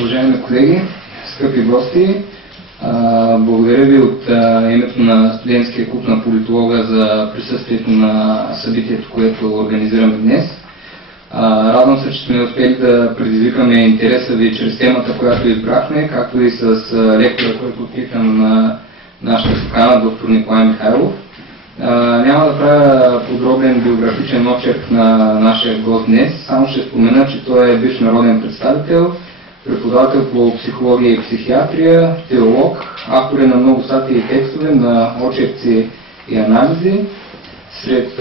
Уважаеми колеги, скъпи гости, благодаря ви от името на студентския клуб на политолога за присъствието на събитието, което организираме днес. Радвам се, че сме успели да предизвикаме интереса ви чрез темата, която избрахме, както и с лектора, който откликнем на нашата покана, доктор Николай Михайлов. Няма да правя подробен биографичен очерк на нашия гост днес, само ще спомена, че той е бивш народен представител, преподавател по психология и психиатрия, теолог, автор на много статии и текстове, на очерци и анализи. Сред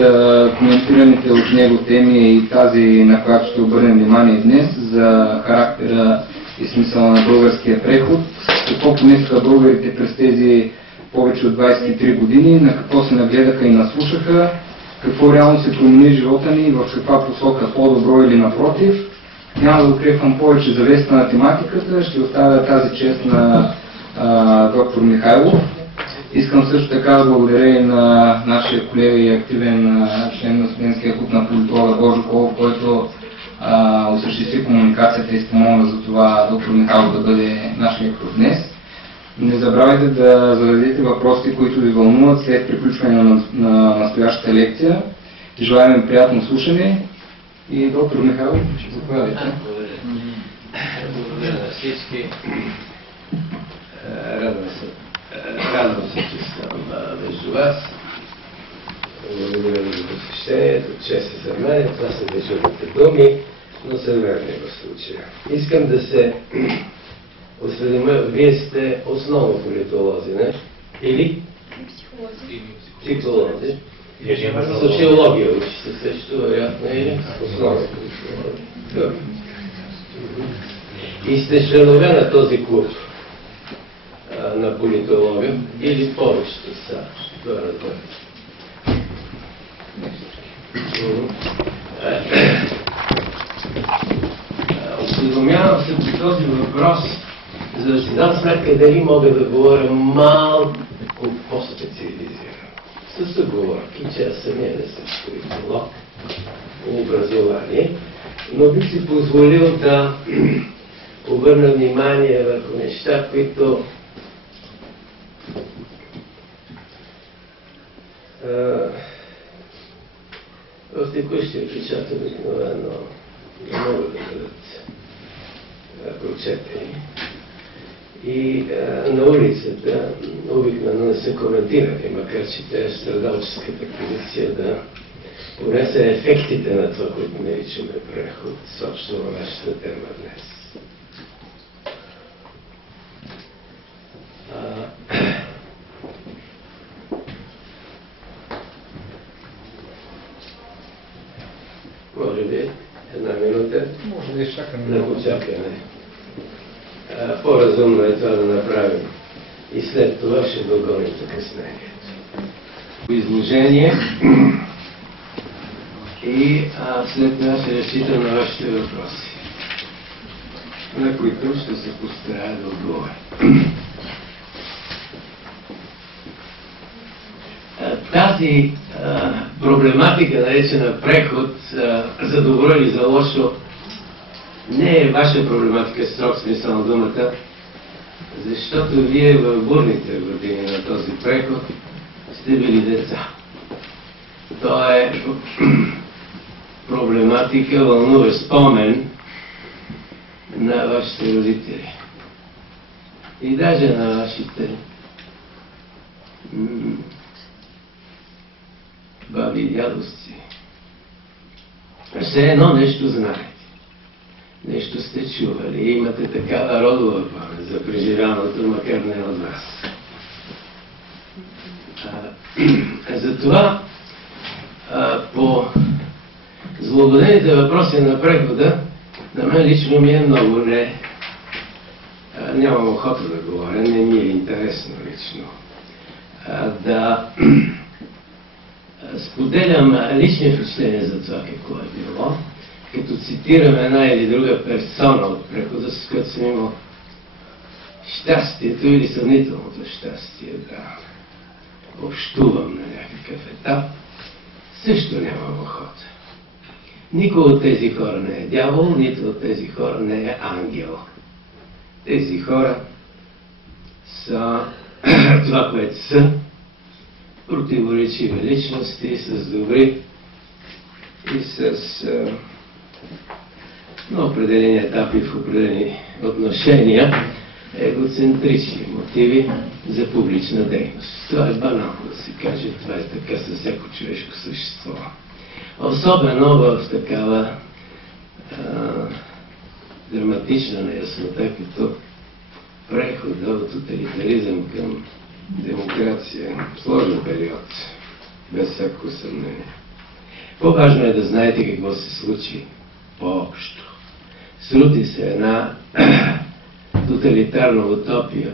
коментираните от него теми е и тази, на която ще обърнем внимание днес, за характера и смисъла на българския преход, какво понесоха българите през тези повече от 23 години, на какво се нагледаха и наслушаха, какво реално се промени живота ни и в каква посока, по-добро или напротив. Няма да укрепвам повече завеста на тематиката, ще оставя тази чест на доктор Михайлов. Искам също така да благодаря и на нашия колега и активен член на студентския клуб на политолога Божо Колов, който осъществи комуникацията и спомогна за това доктор Михайлов да бъде наш лектор днес. Не забравяйте да зададете въпросите, които ви вълнуват след приключване на настоящата лекция. Желаем приятно слушане и доктор Михайлов, заповядайте. Благодаря на всички. Радвам се, че съм между вас. Благодаря ви за посещението. Чест е за мен. Това са дежурните думи, но са верни в случая. Искам да се осведомя, вие сте основно политолози, не? Или? Психолози. Социология учите също, вероятно, или основно политолози. И сте членове на този клуб на политолога, или повечето са. Осведомявам се по този въпрос, за да си дам сметка дали мога да говоря малко по-специализирано. С оговорки, че аз самия не съм политолог, образование, но бих си позволил да обърна внимание върху неща, които в текущия печат обикновено не могат да бъдат прочетени. И на улицата обикновено не се коментирали, макар че те страдалческата позиция да понесе ефектите на това, което наричаме преход, собствено нашата тема днес. Може би една минута? Може да изчакаме. Да почакаме. По-разумно е това да направим. И след това ще догоним закъснението. Изложение. И след това ще разчитам на вашите въпроси, на които ще се постарая да отговоря. Тази проблематика, наречена преход, за добро или за лошо, не е ваша проблематика, строг смисъл на думата, защото вие в бурните години на този преход сте били деца. То е проблематика, вълнуващ спомен на вашите родители. И даже на вашите баби и дядовци. Все едно нещо знаете. Нещо сте чували. Имате такава родова памет за преживяното, макар не от вас. Затова по злободените въпроси на прехода, на мен лично ми е много нямам охота да говоря, не ми е интересно лично да споделям лични впечатления за това какво е било, като цитирам една или друга персона от прехода, с която съм имал щастието или съмнителното щастие да общувам на някакъв етап, също нямам охота. Никой от тези хора не е дявол, нито от тези хора не е ангел. Тези хора са това, което са, противоречиви личности, с добри и с на определени етапи в определени отношения егоцентрични мотиви за публична дейност. Това е банално да се каже, това е така със всяко човешко същество. Особено в такава драматична неяснота, като прехода от тоталитаризъм към демокрация. Сложен период, без всяко съмнение. По-важно е да знаете какво се случи по-общо. Срути се една тоталитарна утопия,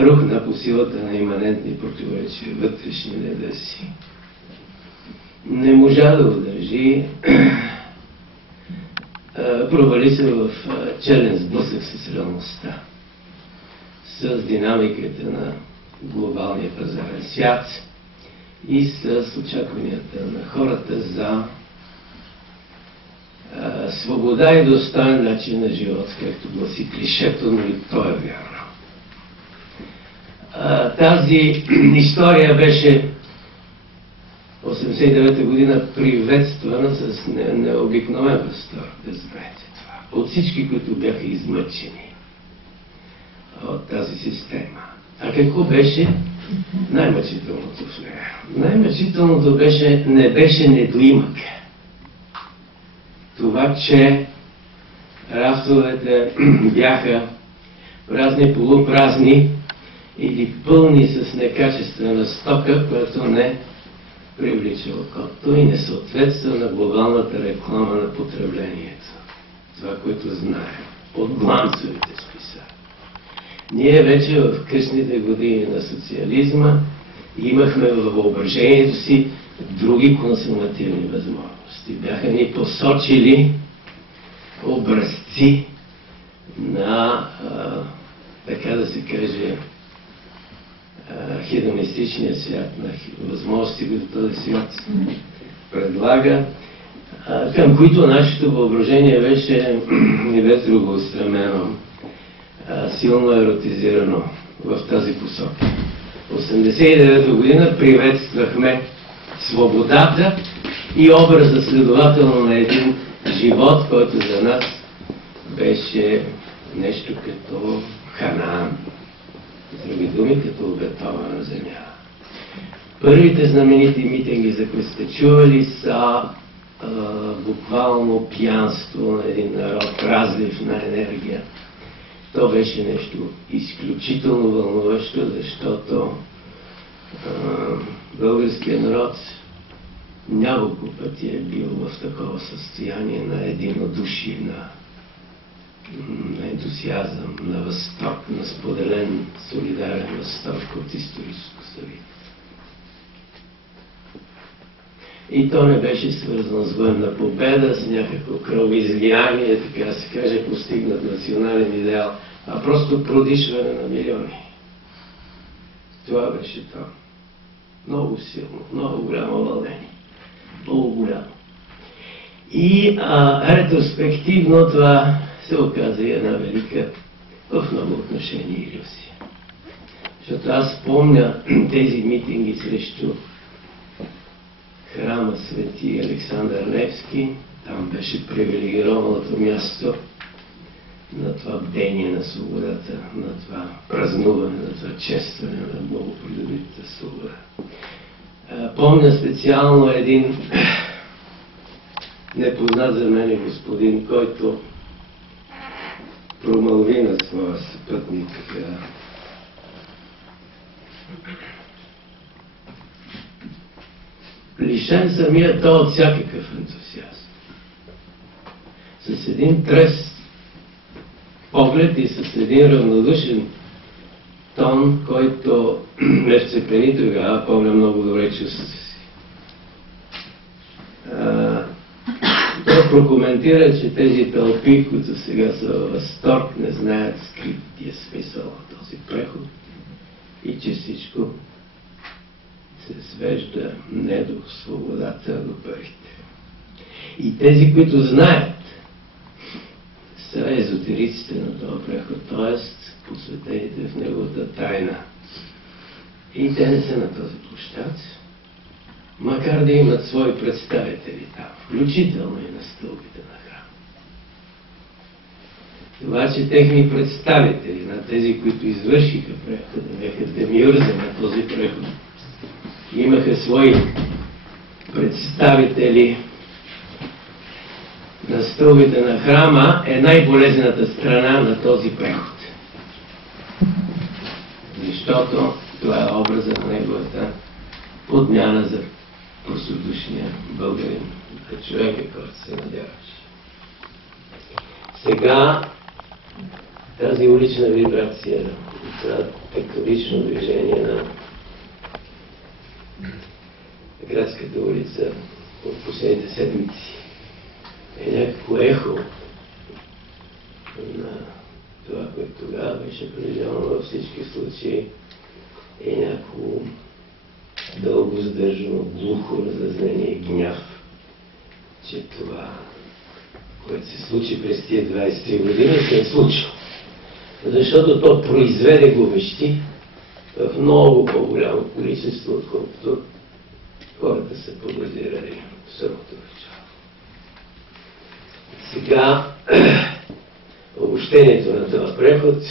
рухна по силата на иманентни противоречия, вътрешни недъси. Не можа да удържи, провали се в челен сблъсък с реалността, с динамиката на глобалния пазарен свят и с очакванията на хората за свобода и достоен начин на живот, както гласи клишето, но и то е вярно. Тази история беше 1989 година приветствана с необикновен възторг, да знаете това. От всички, които бяха измъчени от тази система. А какво беше най-мъчителното в нея? Най-мъчителното не беше недоимък. Това, че рафтовете бяха празни, полупразни или пълни с некачествена стока, която не привлича окото и не съответства на глобалната реклама на потреблението. Това, което знаем от гланцевите списания. Ние вече в късните години на социализма имахме във въображението си други консумативни възможности. Бяха ни посочили образци на, така да се каже, хедонистичния свят, на възможности, които този свят предлага, към които нашето въображение беше не без друго устремено, силно еротизирано в тази посока. В 1989 година приветствахме свободата и образа следователно на един живот, който за нас беше нещо като Ханаан. С други думи, като обетована земя. Първите знаменити митинги, за които сте чували, са буквално пиянство на един народ, разлив на енергия. То беше нещо изключително вълнуващо, защото българският народ няколко пъти е бил в такова състояние на единодушие, на ентусиазъм, на възторг, на споделен солидарен възторг от историческо събитие. И то не беше свързано с военна победа, с някакво кръвоизлияние, така да се каже, постигнат национален идеал, а просто продишване на милиони. Това беше то. Много силно, много голямо вълнение. Много голямо. И ретроспективно това се оказа и една велика в много отношения илюзия. Защото аз помня тези митинги срещу храма Свети Александър Невски. Там беше привилегированото място на това бдение на свободата, на това празнуване, на това честване на новопридобитата свобода. Помня специално един непознат за мен господин, който промълви на своя съпътник лишен самия то от всякакъв ентусиазъм. С един трес поглед и с един равнодушен тон, който ме вцепени тогава, помня много добре чувството си. Той прокоментира, че тези тълпи, които сега са във възторг, не знаят скрития смисъл на този преход и че всичко се свежда не до свободата, а до парите. И тези, които знаят, са езотериците на този преход, т.е. посветените в неговата тайна. И те не са на този площад, макар да имат свои представители там, включително и на стълбите на храм. Това, че техни представители, на тези, които извършиха прехода, бяха демиурзи на този преход, имаха свои представители на стълбите на храма, е най-болезнената страна на този преход. Защото това е образа на неговата подмяна за простодушния българин, за човека, който се надяваше. Сега тази улична вибрация, това тектонично движение на градската улица от последните седмици е някакво ехо на това, което тогава беше преживявано във всички случаи, е някакво дълго сдържано, глухо разязнение и гняв, че това, което се случи през тия 23 години, се е случило. Защото то произведе губещи в много по-голямо количество, отколкото хората са подозирали в самото начало. Сега обобщението на този преход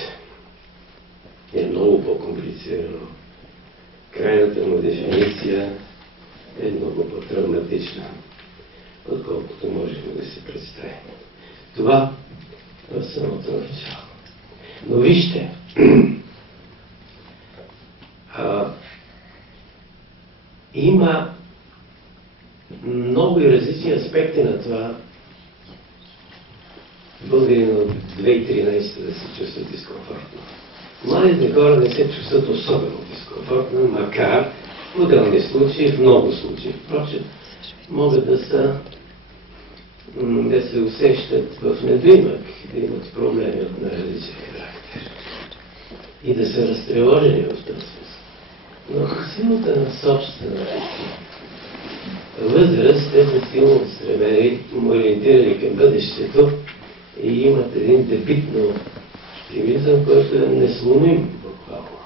е много по-комплицирано. Крайната му дефиниция е много по-травматична, отколкото можем да си представим. Това в самото начало. Но вижте, има много и различни аспекти на това българина от 2013 да се чувстват дискомфортно. Младите хора не се чувстват особено дискомфортно, макар в отделни случаи, в много случаи. Впрочем, могат да се усещат в недоимък, да имат проблеми от най-различен характер и да са разтревожени в този смисъл. Но силата на собствената възраст, те са силно устремени, ориентирани към бъдещето и имат един дебит на оптимизъм, който е несломим буквално.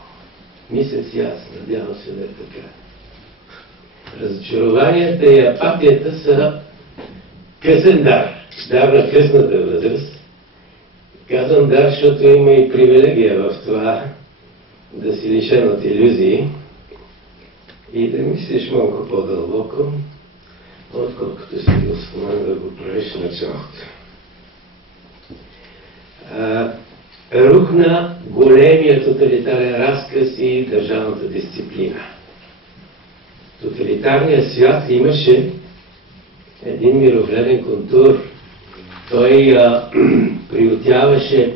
Мисля си аз, надявам се да е така. Разочарованията и апатията са късен дар. Дар на късната възраст. Казвам дар, защото има и привилегия в това да си лишен от илюзии и да мислиш малко по-дълбоко, отколкото си бил спомен да го правиш в началото. Рухна големия тоталитарен разказ и държавната дисциплина. Тоталитарният свят имаше един мирогледен контур. Той приютяваше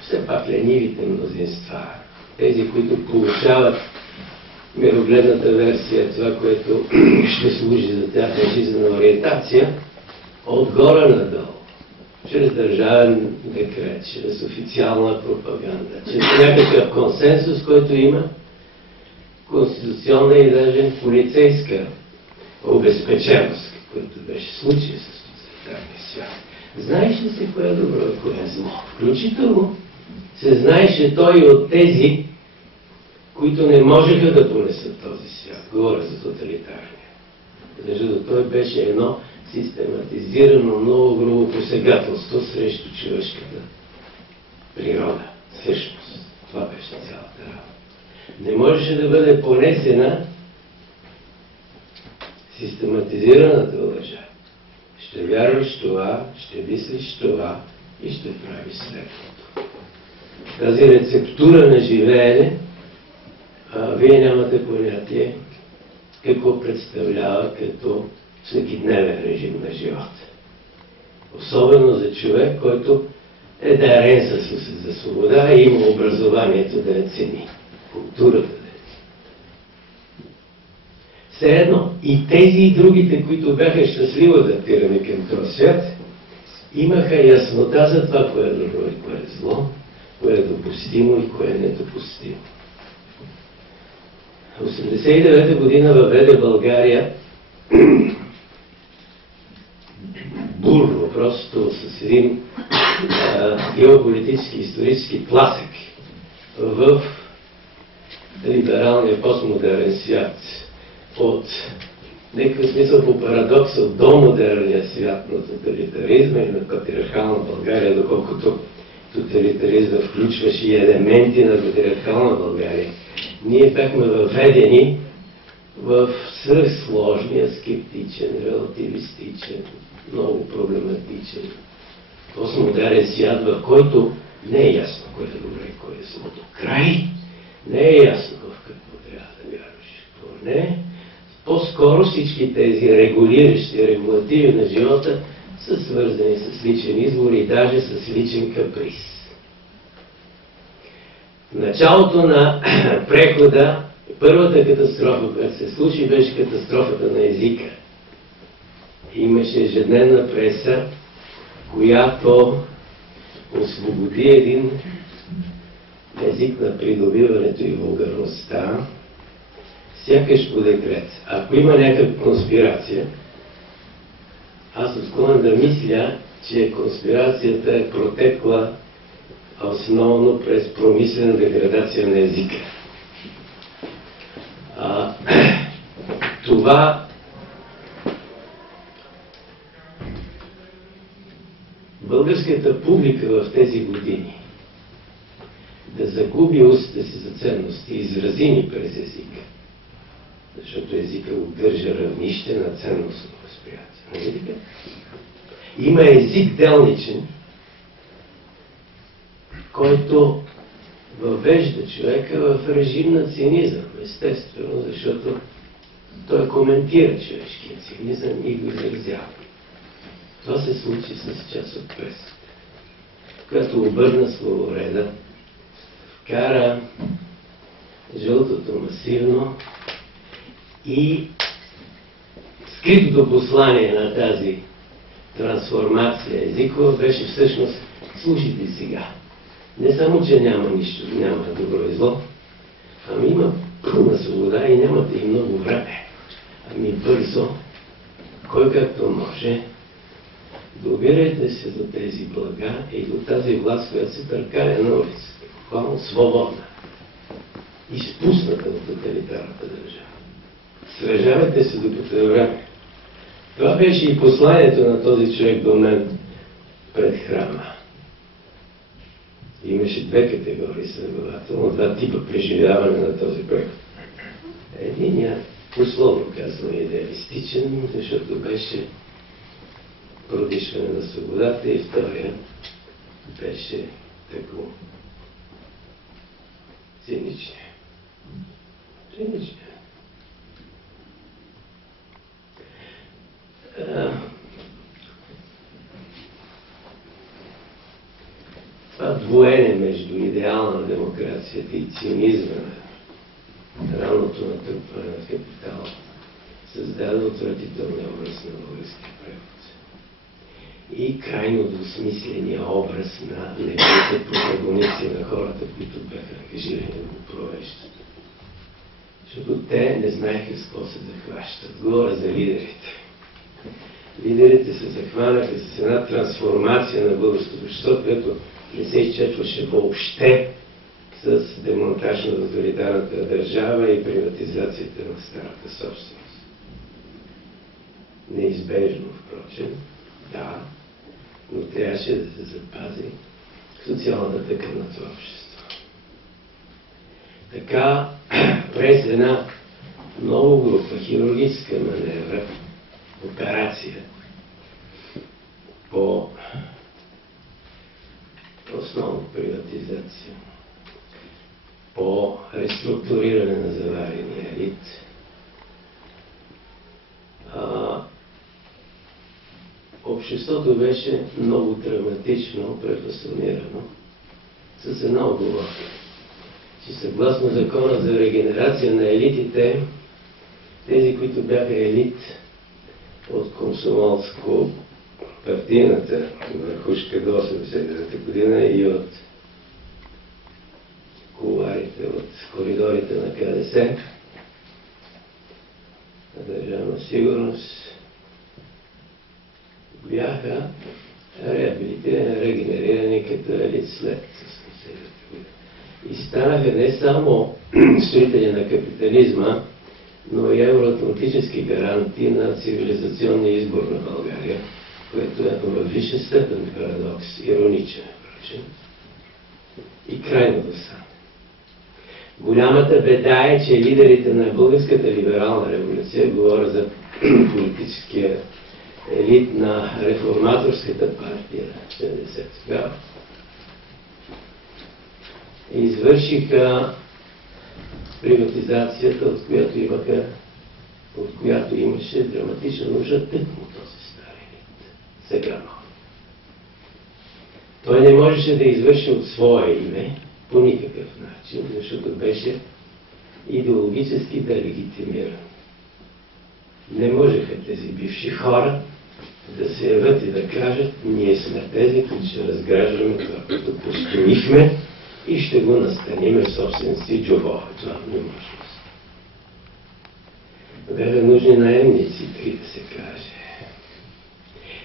все пак ленивите мнозинства. Тези, които получават мирогледната версия, това, което ще служи за тяхна жизнена ориентация, отгоре надолу. Чрез държавен декрет, чрез официална пропаганда, чрез някакъв консенсус, който има конституционна и даже полицейска обезпеченост, което беше случай с тоталитарния свят. Знаеш ли се кое е добро и кое е зло? Включително се знаеше той от тези, които не можеха да понесат този свят. Говоря за тоталитарния. Защото той беше едно систематизирано, много грубо посегателство срещу човешката природа. Всъщност, това беше цялата работа. Не можеше да бъде понесена систематизираната лъжа. Ще вярваш това, ще мислиш това и ще правиш следното. Тази рецептура на живеене, вие нямате понятие какво представлява като всекидневен режим на живота. Особено за човек, който е дарен с усет за свобода и има образованието да я цени. Културата да я цени. Все едно и тези и другите, които бяха щастливо адаптирани към този свят, имаха яснота за това, кое е добро и кое е зло, кое е допустимо и кое е недопустимо. 1989 година въведе България бурно, просто с един геополитически исторически тласък в либералния постмодерен свят. От някакъв смисъл по парадокс от домодерния свят на тоталитаризма и на патриархална България, доколкото тоталитаризма включваше и елементи на патриархална България, ние бяхме въведени в свръхсложния, скептичен, релативистичен, много проблематичен постмодерен свят, в който не е ясно кое е добре, кое е зло. Край не е ясно в какво трябва да вярваш, какво не. По-скоро всички тези регулиращи регулативи на живота са свързани с личен избор и даже с личен каприз. В началото на прехода, първата катастрофа, която се случи, беше катастрофата на езика. Имаше ежедневна преса, която освободи един език на придобиването и вулгарността, сякаш по декрет. Ако има някаква конспирация, аз съм склонен да мисля, че конспирацията е протекла основно през промислена деградация на езика. Това българската публика в тези години да загуби устите си за ценности, изразими през езика, защото езика удържа равнище на ценностно възприятие. Има език делничен, който въвежда човека в режим на цинизъм, естествено, защото той коментира човешкия цинизъм и го изразява. Това се случи с част от пресата, която обърна словореда, вкара жълтото масивно и скритото послание на тази трансформация езикова беше всъщност: слушайте сега. Не само, че няма нищо, няма добро и зло, ами има пълна свобода и нямате и много време. Ами бързо, кой както може, добирайте се до тези блага и до тази власт, която се търкаля на улицата, буквално свободна, изпусната от тоталитарната държава. Сражавайте се докато е време. Това беше и посланието на този човек до мен пред храма. Имаше две категории следователно, два типа преживяване на този преход. Единият, условно казано, идеалистичен, защото беше продишване на свободата, и втория беше тако циничния. Това двоене между идеала на демокрацията и цинизма на ранното натрупване на капитала създаде отвратителния образ на българския превод. И крайно двусмисления образ на неговите протагоници, на хората, които бяха ангажирани да го провеждат. Защото те не знаеха с какво се захващат. Говоря за лидерите. Лидерите се захванаха с една трансформация на българското общество, което не се изчерпваше въобще с демонтаж на тоталитарната държава и приватизацията на старата собственост. Неизбежно, впрочем, да, но трябваше да се запази социалната тъкан на това общество. Така, през една много група хирургическа маневра, операция по основно приватизация, по реструктуриране на заварения елит, обществото беше много травматично префасонирано с една оговорка, че съгласно закона за регенерация на елитите, тези, които бяха елит от комсомолско партийната върхушка до 89-та година и от кулуарите, от коридорите на КДС, на Държавна сигурност, бяха реабилитирани, регенерирани като елит след 80-та година. И станаха не само строители на капитализма, но и евроатлантически гаранти на цивилизационния избор на България, което е във висша степен парадокс, ироничен, впрочем, и крайно досаден. Голямата беда е, че лидерите на българската либерална революция, говоря за политическия елит на реформаторската партия, 70 тогава, извършиха приватизацията, от която имаше драматична нужда тъкмо този стар елит. Сега нов. Той не можеше да извърши от свое име по никакъв начин, защото беше идеологически делегитимиран. Не можеха тези бивши хора да се явят и да кажат: ние сме тези, които ще разграждаме това, което построихме и ще го настаниме в собствените си джобове. Това не може да се. Бяха нужни наемници, три да се каже.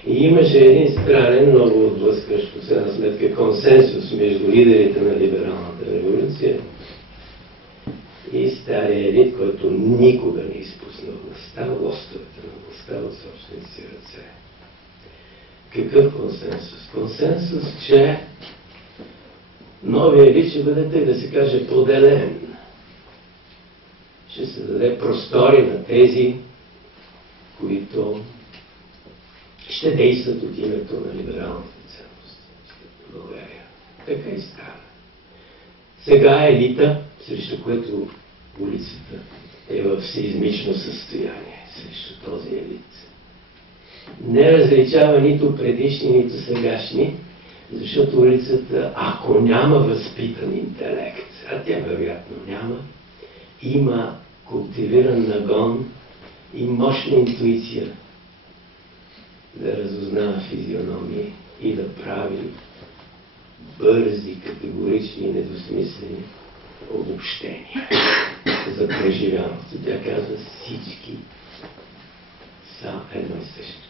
И имаше един странен, много отблъскващ по една сметка консенсус между лидерите на либералната революция и стария елит, който никога не изпусна властта, лостовете на властта от собствените си ръце. Какъв консенсус? Консенсус, че новия елит ще бъде, тъй да се каже, поделен. Ще се даде простори на тези, които ще действат от името на либералните ценности в България. Така и стана. Сега елита, срещу което улицата е в сеизмично състояние, срещу този елит, не различава нито предишни, нито сегашни, защото улицата, ако няма възпитан интелект, а тя вероятно няма, има култивиран нагон и мощна интуиция да разузнава физиономии и да прави бързи, категорични и недосмислени обобщения за преживяното. Тя казва: всички са едно и също.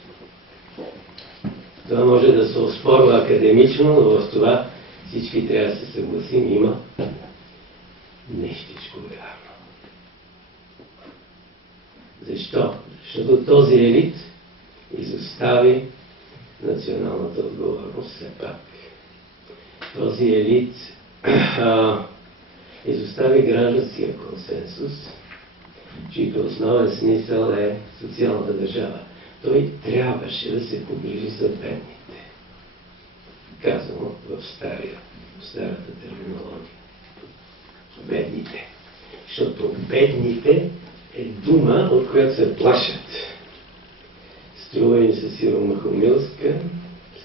Това може да се оспорва академично, но в това всички трябва да се съгласим. Има нещичко вярно. Защо? Защото този елит изостави националната отговорност все пак. Този елит изостави гражданския консенсус, чийто основен смисъл е социалната държава. Той трябваше да се погрижи за бедните. Казано в старата терминология. Бедните. Защото бедните е дума, от която се плашат. Струва им се сиромахомилска,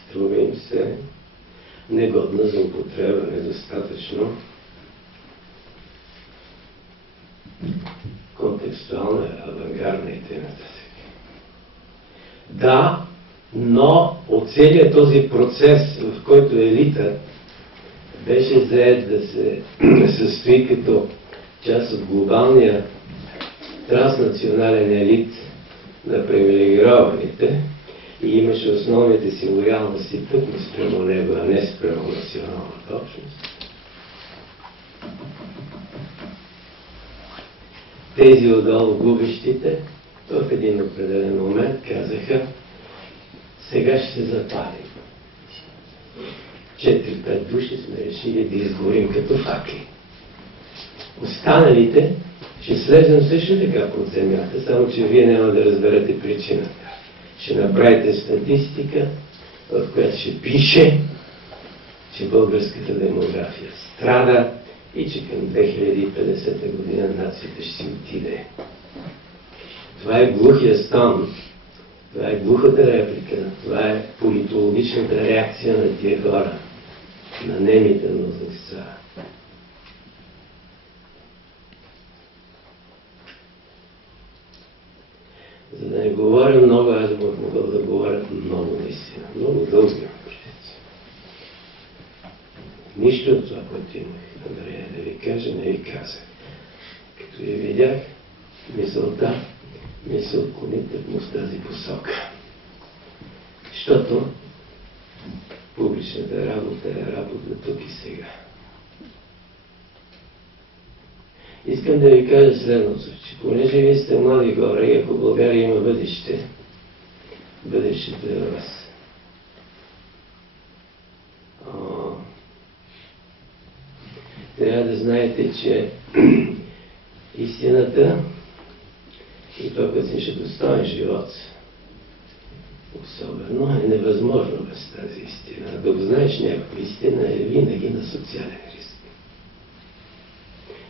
струва им се негодна за употреба, недостатъчно контекстуална, авангардна и т.н. Да, но от целият този процес, в който елита беше заед да се състои като част от глобалния транснационален елит на привилегированите и имаше основните си лоялности тъкмо спрямо него, а не спрямо националната общност. Тези отдолу губещите в един определен момент казаха: сега ще се запалим. 4-5 души сме решили да изгорим като факли. Останалите ще слезем също така под земята, само че вие няма да разберете причината. Ще направите статистика, в която ще пише, че българската демография страда и че към 2050 година нацията ще си отиде. Това е глухия стон, това е глухата реплика, това е политологичната реакция на тия хора, на немите мнозинства. За да не говоря много, аз бих могъл да говоря много наистина, много дълги въпроси. Нищо от това, което имах намерение да ви кажа, не ви казах. Като я видях, мисълта ми се отклони тъкмо в тази посока. Защото публичната работа е работа тук и сега. Искам да ви кажа следното, че понеже вие сте млади хора и ако България има бъдеще, бъдещето е вас. Трябва да знаете, че истината и това, което си ще достоен живот, особено е невъзможно без тази истина. Да го знаеш някаква истина е винаги на социален риск.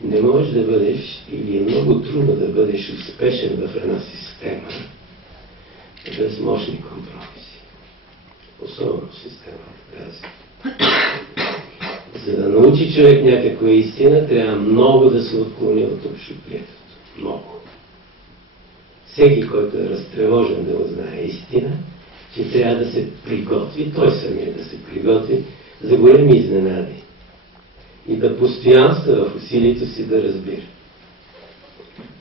Не можеш да бъдеш, или е много трудно да бъдеш успешен в една система без мощни компромиси. Особено в системата тази. За да научи човек някаква истина, трябва много да се отклони от общоприетото. Много. Всеки, който е разтревожен да узнае истина, че трябва да се приготви, той самия да се приготви за големи изненади и да постоянства в усилието си да разбира.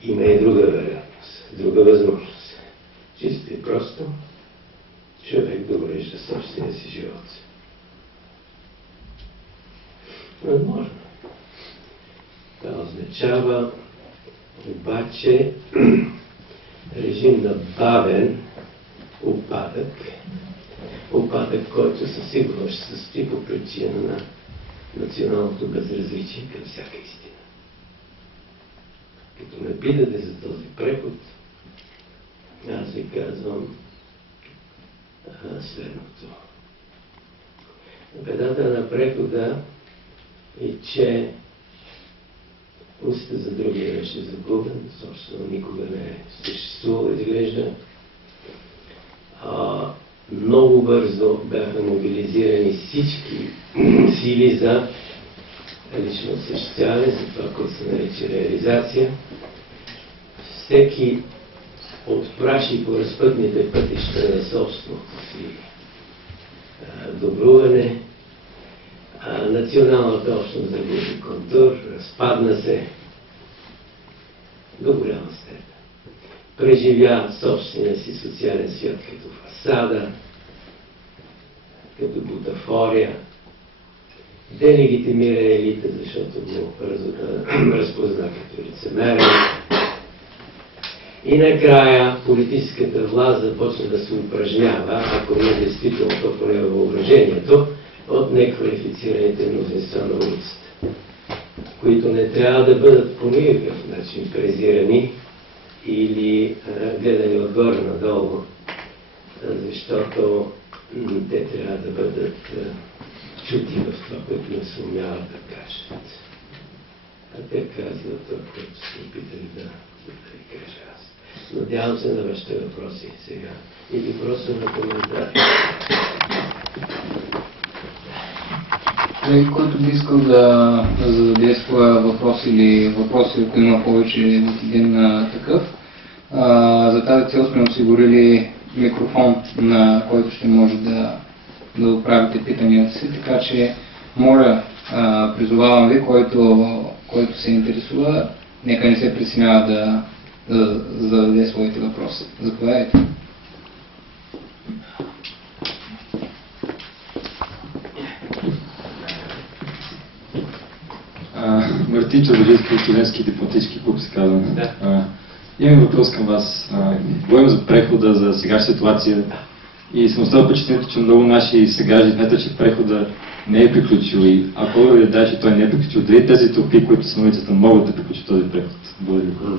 Има и друга вероятност, друга възможност. Чисто и просто човек да урежда собствения си живот. Възможно. Това означава обаче режим на бавен упадък, който със сигурност ще се състои по причина на националното безразличие към всяка истина. Като ме питате за този преход, аз ви казвам следното. Бедата на прехода е, че устът за другия беше загубен, собствено никога не е съществувал, изглежда. Много бързо бяха мобилизирани всички сили за лично осъществяване, за това, което се нарича реализация. Всеки отпраши по разпътните пътища на собственото си добруване. Националната общност загуби контур, разпадна се до голяма степен. Преживя собствения си социален свят като фасада, като бутафория, делегитимира елита, защото го разпозна като лицемерен. И накрая политическата власт започна да се упражнява, ако не действително то поне във въображението, от неквалифицираните мнозинства на улицата, които не трябва да бъдат по никакъв начин презирани или гледани отгоре надолу, защото те трябва да бъдат чути в това, което не се умяват да кажат. А те казват това, което се опитали да ви кажа аз. Надявам се на вашите въпроси сега. Или просто на коментари. Човек, който би искал да зададе своя въпрос или въпроси, ако има повече от един такъв, за тази цел сме осигурили микрофон, на който ще може да отправите питанията си, така че моля, призовавам ви, който се интересува, нека не се притеснява да зададе своите въпроси. Заповядайте. Мартин Чарбаджийски от Студентски дипломатически клуб се казвам. Имам въпрос към вас. Говорим за прехода, за сегашната ситуация и съм оставил впечатлението, че много наши съграждани смятат, че прехода не е приключил и ако ви да, че той не е приключил, дали тези тълпи, които са на улицата, могат да приключат този преход? Благодаря.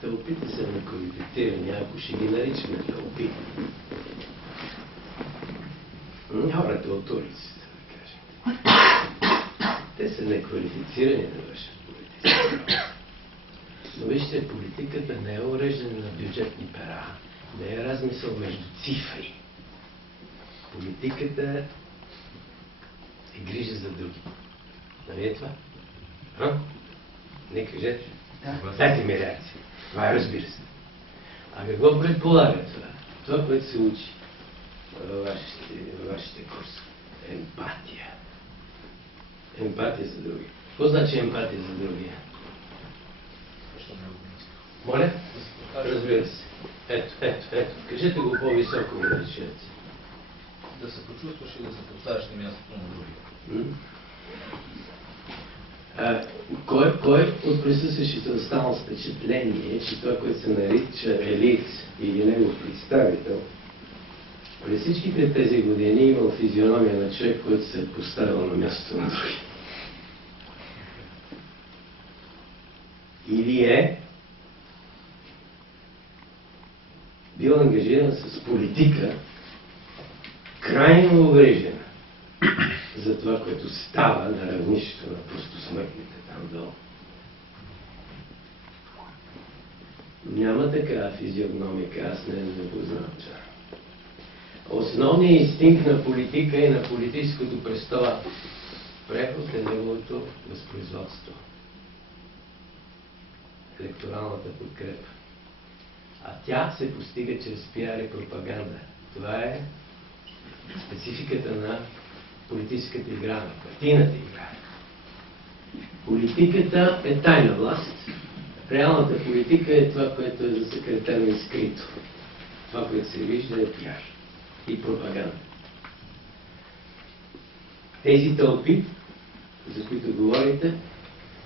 Тълпите са неквалифицирани, ако ще ги наричаме тълпи. Хората от улицата, да кажем. Те са неквалифицирани да вършат политика. Но вижте, политиката не е уреждане на бюджетни пера, не е размисъл между цифри. Политиката е грижа за други. Нали е това? Не кажете. Дайте ми реакция. Това е, разбира се. А какво предполага това? Това, което се учи във вашите курси. Емпатия. Емпатия за другия. Какво значи емпатия за другия? Моля? Разбира се. Ето. Кажете го по-високо, увеличете. Да се почувстваш и да се поставиш на мястото на другия. Кой от присъстващите останал с впечатление, че това, което се нарича елит или негов представител, през всичките тези години имал физиономия на човек, който се е поставил на мястото на други? Или е бил ангажиран с политика, крайно уврежена за това, което става на равнището на простосмъртните там долу. Няма такава физиогномика, аз не познавам това. Основният инстинкт на политика и на политическото престола преход е неговото възпроизводство. Електоралната подкрепа. А тя се постига чрез пиар и пропаганда. Това е спецификата на политическата игра, на партийната игра. Политиката е тайна власт. Реалната политика е това, което е засекретено и скрито. Това, което се вижда, е пиар и пропаганда. Тези тълпи, за които говорите,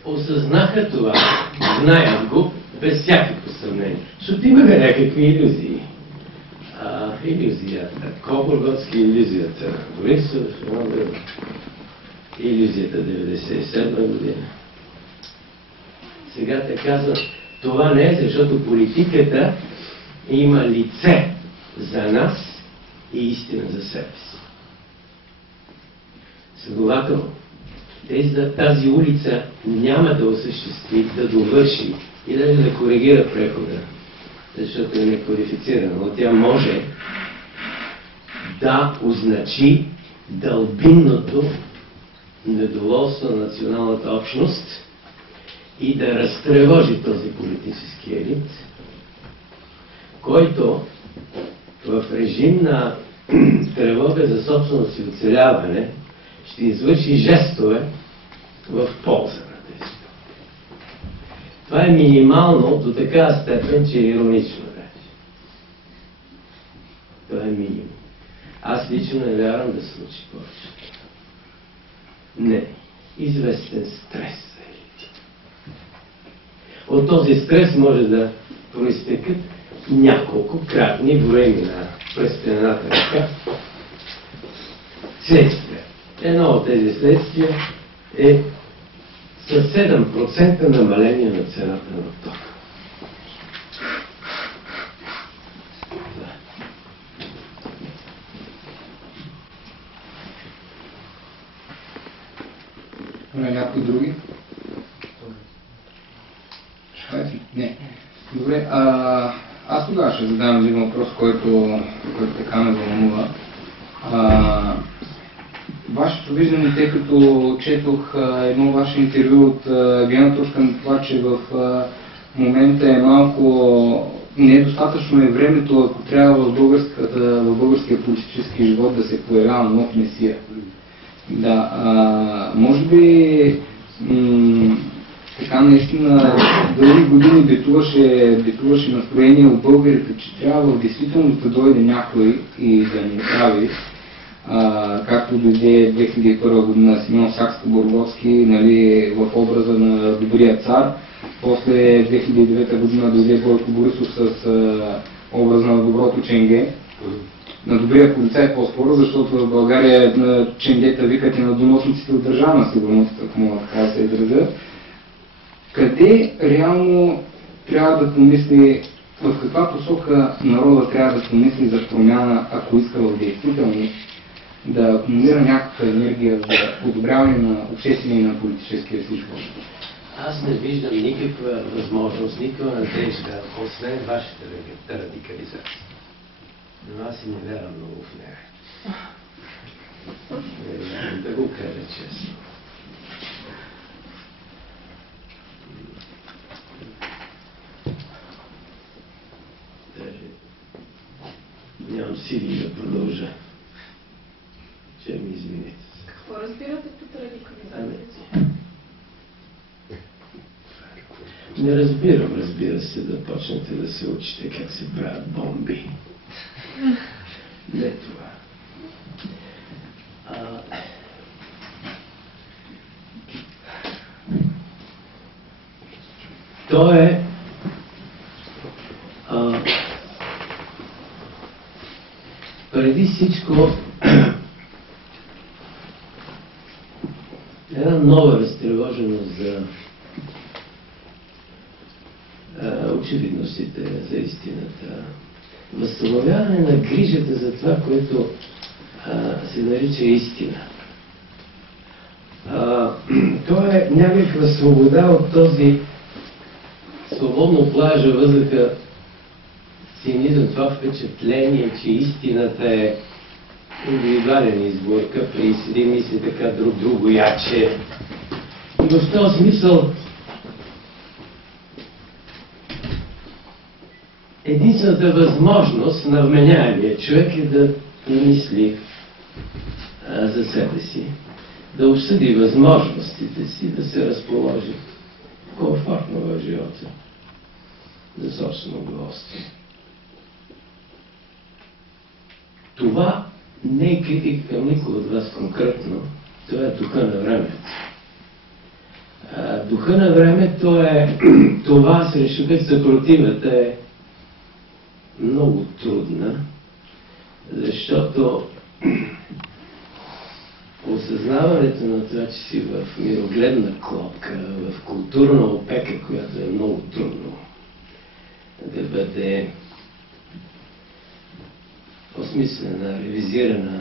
осъзнаха това, знаят го, без всякакво съмнение. Защото имаха някакви илюзии. Илюзията. Кобурготски илюзията. Борисов, илюзията 97 година. Сега те казват, това не е, защото политиката има лице за нас и истина за себе си. Следователно, тази улица няма да осъществи, да довърши и да коригира прехода, защото е некодифицирана, но тя може да означи дълбинното недоволство на националната общност и да разтревожи този политически елит, който в режим на тревога за собственото си оцеляване ще извърши жестове в полза на тези. Това е минимално до такава степен, че е иронично вече. Това е минимум. Аз лично не вярвам да се случи повече. Не. Известен стрес за елите. От този стрес може да проистекат няколко кратни броени на пръстената ръка следствия. Едно от тези следствия е със 7% намаление на цената на тока. Някои други? Не. Добре, аз тогава ще задам един въпрос, който така ме вълнува. Вашето виждане, тъй като четох едно ваше интервю от гледна точка на това, че в момента е малко недостатъчно е времето, ако трябва в българския политически живот да се появява нов месия. Да, може би така наистина дълги години битуваше настроение от българите, че трябва в действителност да дойде някой и да ни прави, както дойде 2001 година Симеон Сакскобургготски, нали, в образа на добрия цар. После 2009 година дойде Бойко Борисов с образа на доброто ченге, на добрия полицай по-скоро, защото в България на ченгета викат и на доносниците от държавна сигурност, ако мога така да се изразя. Къде реално трябва да помисли, в каква посока народа трябва да помисли за промяна, ако иска в действителност да акумулира някаква енергия за подобряване на обществения и на политическия си живот? Аз не виждам никаква възможност, никаква надежда, освен вашата радикализация. Но аз и не вярвам много в нея. Да го кажа честно. Даже нямам сили да продължа. Ще ми извините. Какво разбирате под радикализация? Не разбирам, разбира се, да почнете да се учите как се правят бомби. Не това. То е преди всичко една нова разтревоженост за очевидностите за истината. Възстановяване на грижата за това, което се нарича истина. То е някаква свобода от този свободно плажа въздуха цинизъм, това впечатление, че истината е индивидуален избор, при седим мисли така друго яче. И в този смисъл единствената възможност на вменяемия човек е да мисли за себе си, да обсъди възможностите си, да се разположи комфортно в живота за собствено удоволствие. Това не е критика към никой от вас конкретно, това е духа на времето. Духа на времето е това, срещу което съпротивата е много трудна, защото осъзнаването на това, че си в мирогледна клопка, в културна опека, която е много трудно да бъде осмислена, ревизирана,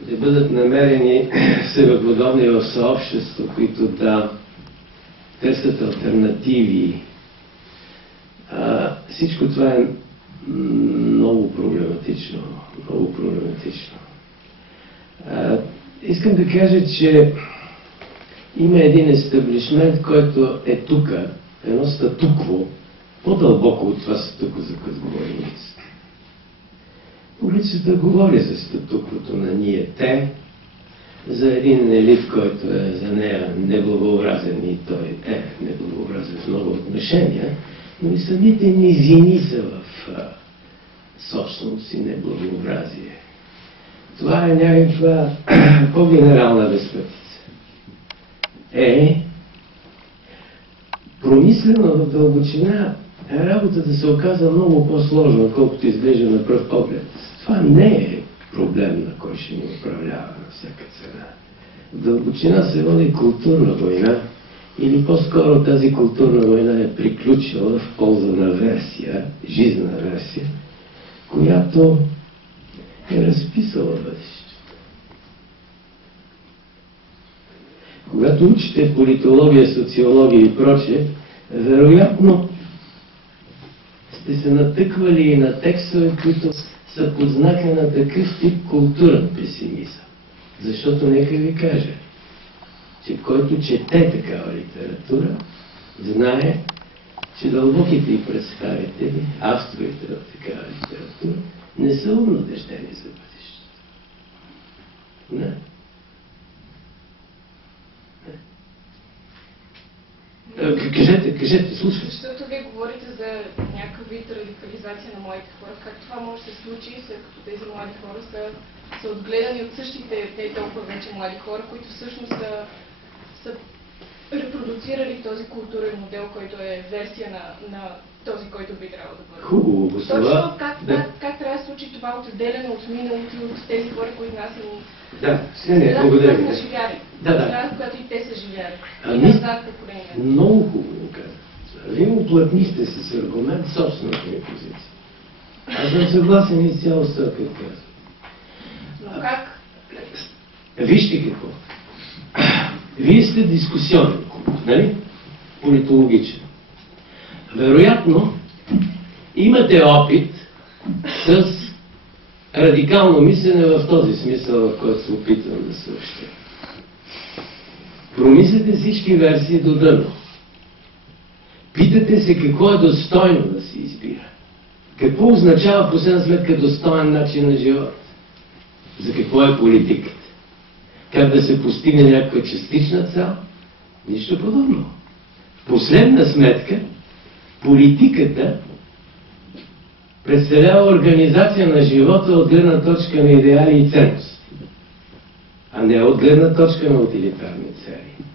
да бъдат намерени себеподобни в съобщество, които да търсят алтернативи. Всичко това е много проблематично. Много проблематично. Искам да кажа, че има един естаблишмент, който е тук, едно статукво, по-дълбоко от това статукво, за което говорим днес. Улицата говори за статуквото на ние те, за един елит, който е за нея неблагообразен и той е неблагообразен в много отношения, но и самите ни вини са в собственото си неблагообразие. Това е някаква по-генерална безпътица. Промислено в дълбочина работата се оказа много по-сложна, колкото изглежда на пръв поглед. Това не е проблем, на кой ще ни управлява на всяка цена. В дълбочина се води културна война, или по-скоро тази културна война е приключила в полза на версия, жизнена версия, която е разписала бъдещето. Когато учите политология, социология и прочее, вероятно сте се натъквали и на текстове, които са под знака на такъв тип културен песимизъм. Защото нека ви кажа, че който чете такава литература, знае, че дълбоките и представители, авторите в такава литература, не са умнодеждени за бъдещето. Не. Кажете, слушай. Защото вие говорите за някакъв вид радикализация на младите хора. Как това може да се случи, след като тези млади хора са отгледани от същите те толкова вече млади хора, които всъщност са репродуцирали този културен модел, който е версия на този, който би трябвало да бъде. Хубаво, точно как трябва да се случи това отделено от миналото и от тези хора, които нас ни... Да, благодаря ви. Да, когато и те са живяли. Много хубаво казвате. Вие уплътнихте се с аргумент собствената ми позиция. Аз съм съгласен изцяло с това, като казвате. Но как? Вижте какво. Вие сте дискусионен клуб, нали? Политологичен. Вероятно, имате опит с радикално мислене в този смисъл, в който се опитвам да съобщя. Промислете всички версии до дъно. Питате се какво е достойно да се избира. Какво означава последна сметка достоен начин на живот? За какво е политиката? как да се постигне някаква частична цел. Нищо подобно. В последна сметка, политиката представлява организация на живота от гледна точка на идеали и ценности, а не от гледна точка на утилитарни цели.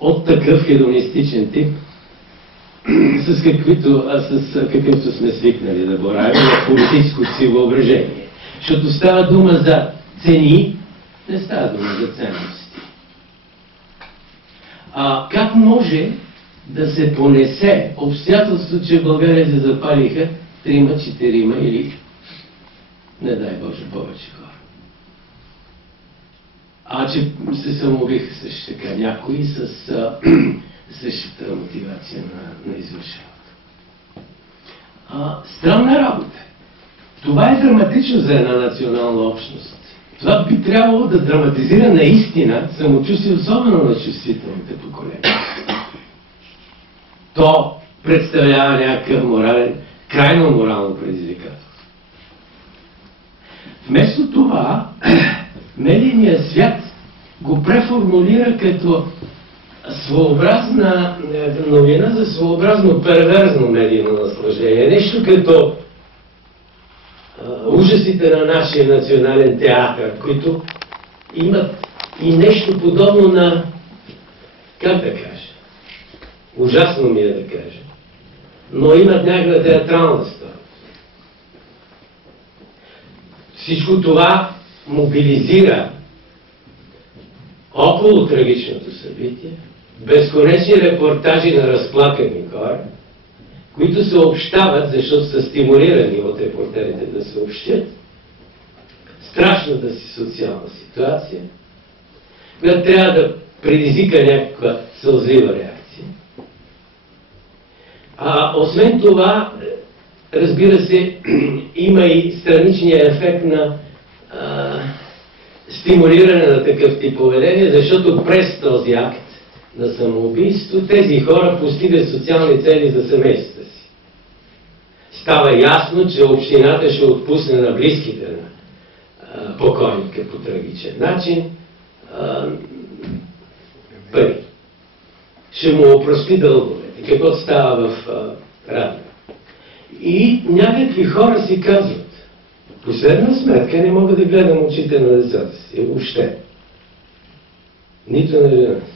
От такъв хедонистичен тип, с какъвто сме свикнали да боравим в политическото си въображение. Защото става дума за цени, не става дума за ценности. Как може да се понесе обстоятелството, че в България се запалиха 3-4 или, не дай Боже, повече хора? Че се самоубиха също така някои с същата мотивация на извършеното. Странна работа. Това е драматично за една национална общност. Това би трябвало да драматизира наистина самочувствие, особено на чувствителните поколения. То представлява някакъв крайно морално предизвикателство. Вместо това, медийният свят го преформулира като своеобразна новина за своеобразно перверзно медийно наслаждение. Нещо като ужасите на нашия национален театър, които имат и нещо подобно на, как да кажа, ужасно ми е да кажа, но имат някаква театрална стойност. Всичко това мобилизира около трагичното събитие безконечни репортажи на разплакани хора, които съобщават, защото са стимулирани от репортерите да съобщят страшната си социална ситуация, която трябва да предизвика някаква сълзлива реакция. Освен това, разбира се, има и страничния ефект на стимулиране на такъв тип поведение, защото през този акт на самоубийство тези хора постигат социални цели за семействата си. Става ясно, че общината ще отпусне на близките на покойника по трагичен начин пари. Ще му опрости дълговете, каквото става в радио. И някакви хора си казват, последна сметка не мога да гледам очите на децата си, въобще. Нито на жена си.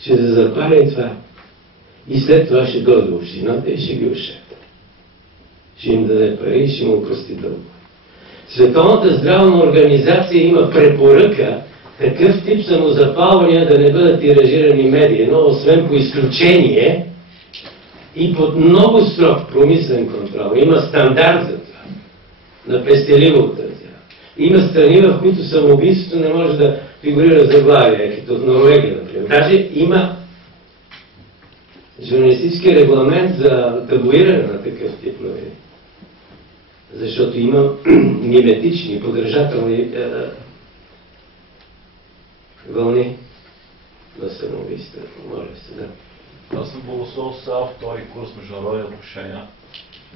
Ще се запаля и това. И след това ще дойде общината и ще ги ушета. Ще им даде пари и ще му опрости дълго. Световната здравна организация има препоръка такъв тип самозапалвания да не бъдат тиражирани медии, но освен по изключение и под много строг промислен контрол. Има стандарт за това. На пестеливо отразяване. Има страни, в които самоубийството не може да фигурира заглавие, като в Норвегия, например. Даже има журналистически регламент за табуиране на такъв тип новини. Защото има миметични, подражателни вълни на самоубийство. Моля се, да. Аз съм Богослов Сав, втори курс международни отношения.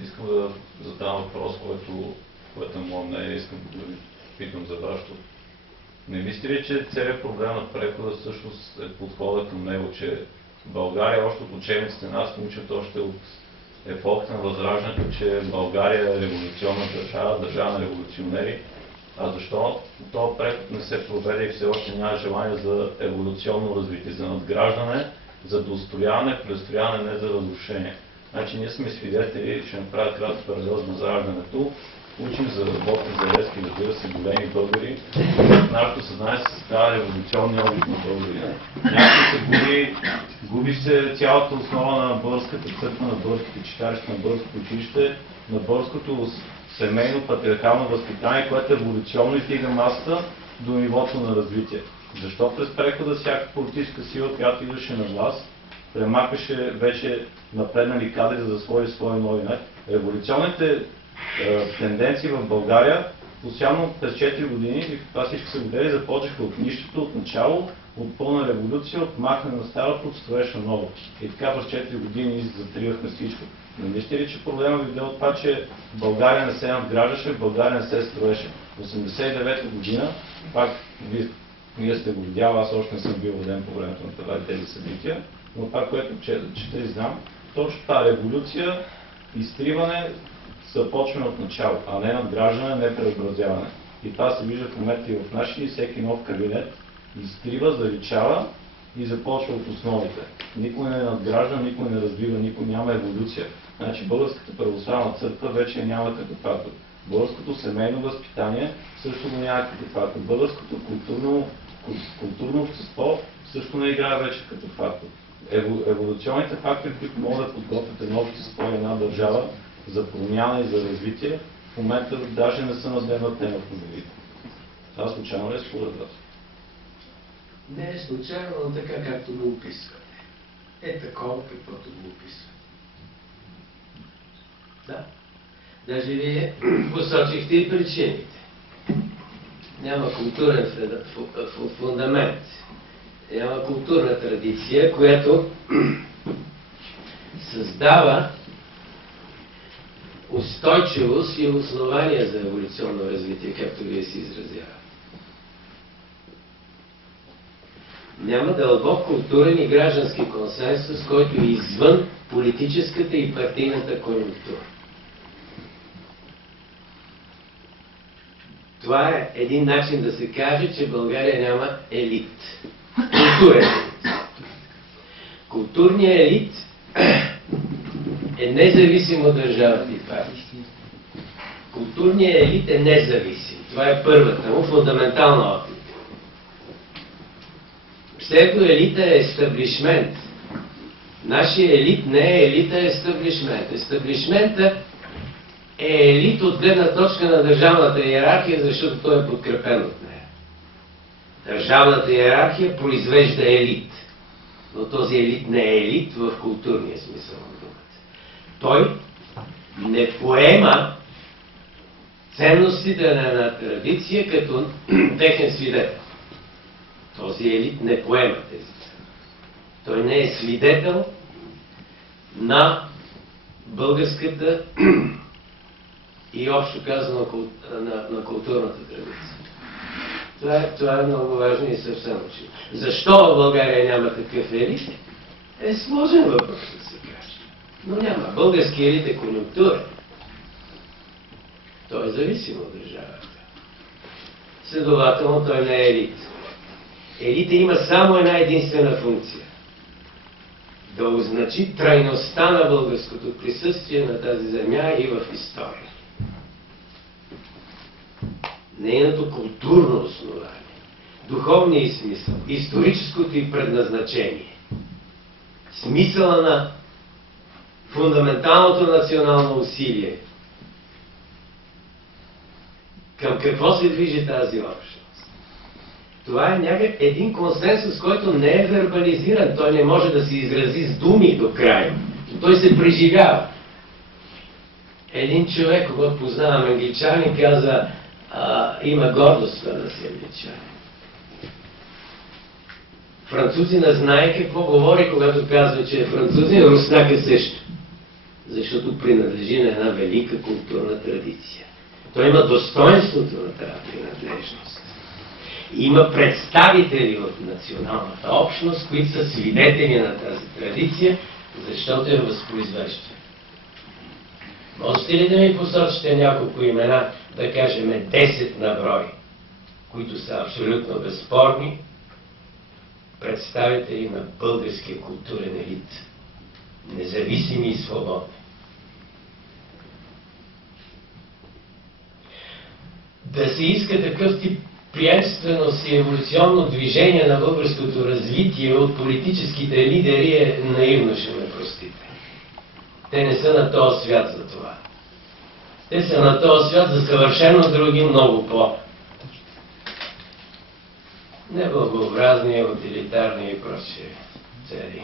Искам да задам въпрос, който е моят мнение, искам да ви питам за вашето. Не мислите ли, че целият проблем на прехода всъщност е подхода към него, че в България още от учебниците нас учат още от епохата на Възраждането, че България е революционна държава на революционери, а защо този преход не се проведе и все още няма желание за еволюционно развитие, за надграждане, за дострояване, престояване, не за разрушение. Значи ние сме свидетели, ще направя кратък паралел с Възраждането, учим за работни завески, разбира се, големи българи. В нашето съзнание се създава революционни облик на българи. Някакво се губи се цялата основа на българската църква, на българските читалища, на българското училище, на българското семейно патриархално възпитание, което еволюционно издига масата до нивото на развитие. Защо през прехода всяка политическа сила, която идваше на власт, премахваше вече напреднали кадри, за да свои нови? Революционните тенденции в България постоянно през 4 години, и това всички са видели, започнаха от нищото, от начало, от пълна революция, от махане на старото, от строеж на ново. И така през 4 години затривахме всичко. Не мислите ли, че проблема ви от това, че България не се надграждаше, България не се строеше? В 1989 година, пак Вие сте го видяли, аз още не съм бил воден по времето на тези събития, но това, което чета и знам, точно тази революция, изтриване, започване от начало, а не надграждане, не преобразяване. И това се вижда в момента и в нашия, и всеки нов кабинет изтрива, заличава и започва от основите. Никой не надгражда, никой не развива, никой няма еволюция. Значи Българската православна църква вече няма като фактор. Българското семейно възпитание също го няма като фактор. Българското културно общество също не играе вече като фактор. Еволюционните фактори, които могат да подготвят едно общество и една държава за промяна и за развитие, в момента даже не са на дневна тема в новините. Това случайно ли е според вас? Не е случайно, но така както го описвате. Е такова, каквото го описвате. Да. Даже вие посочихте и причините. Няма културен фундамент. Няма културна традиция, която създава устойчивост и основания за еволюционно развитие, както вие се изразявате. Няма дълбок културен и граждански консенсус, който е извън политическата и партийната конюнктура. Това е един начин да се каже, че България няма елит. Културен елит. Културният елит е независим от държавата и партии. Културният елит е независим. Това е първата му фундаментална опит. Псевдоелита е естаблишмент. Нашия елит не е елита, е естаблишмент. Естаблишмента е елит от гледна точка на държавната иерархия, защото той е подкрепен от нея. Държавната иерархия произвежда елит. Но този елит не е елит в културния смисъл на думата. Той не поема ценностите на една традиция като техен свидетел. Този елит не поема тези ценности. Той не е свидетел на българската и общо казано на културната традиция. Това е много важно и съвсем очевидно. Защо в България няма такъв елит? Е сложен въпрос да се каже. Но няма. Български елит е конюнктура. Той е зависим от държавата. Следователно той не е елит. Елита има само една единствена функция. Да означи трайността на българското присъствие на тази земя и в история. Нейното културно основание, духовният смисъл, историческото и предназначение, смисъла на фундаменталното национално усилие. Към какво се движи тази общност? Това е един консенсус, който не е вербализиран. Той не може да се изрази с думи до края. Той се преживява. Един човек, когато познавам англичанин, каза, има гордост да си англичанин. Французина знае какво говори, когато казва, че е французин, руснака също. Защото принадлежи на една велика културна традиция. Той има достоинството на тази принадлежност. Има представители от националната общност, които са свидетели на тази традиция, защото я възпроизвежда. Можете ли да ми посочите няколко имена, да кажем 10 на брой, които са абсолютно безспорни представители на българския културен елит, независими и свободни? Да се иска такъв тип приемственост и еволюционно движение на българското развитие от политическите лидери е наивно, ще ме простите. Те не са на този свят за това. Те са на този свят за съвършено други, много неблагообразни, утилитарни и прочие цели.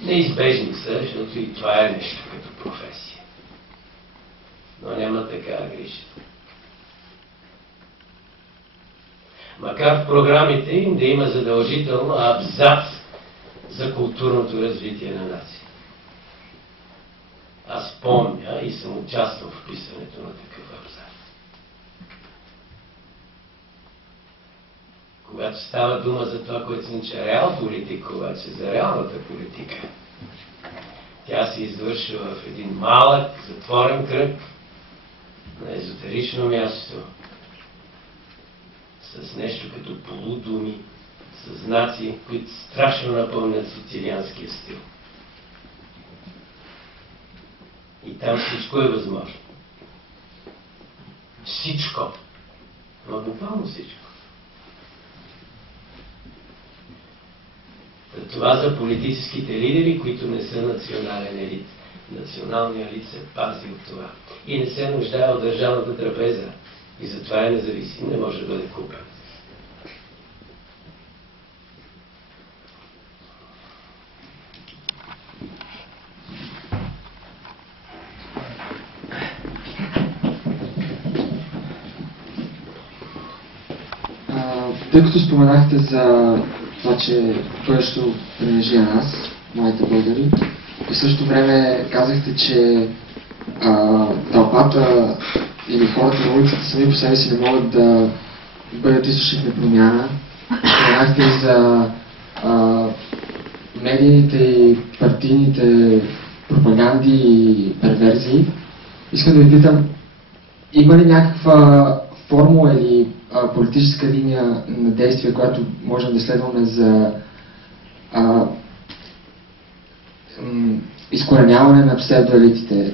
Неизбежни са, защото и това е нещо като професия. Но няма такава грижа. Макар в програмите им да има задължително абзац за културното развитие на нацията. Аз помня и съм участвал в писането на такъв абзац. Когато става дума за това, което се нарича реал политика, обаче за реалната политика, тя се извършва в един малък, затворен кръг, на езотерично място, с нещо като полудуми, с знаци, които страшно напомнят сицилианския стил. И там всичко е възможно. Всичко. Но буквално всичко. Това за политическите лидери, които не са национален елит. Националният елит се пази от това. И не се нуждае от държавната трапеза. И затова е независим, не може да бъде купен. Тъй като споменахте за това, че повечето принадлежи на нас, моите българи, и в същото време казахте, че тълпата или хората на улицата сами по себе си не могат да бъдат източник на промяна. Споменахте и за медийните и партийните пропаганди и перверзии. Искам да ви питам, има ли някаква формула или политическа линия на действие, която можем да следваме за изкореняване на псевдоелитите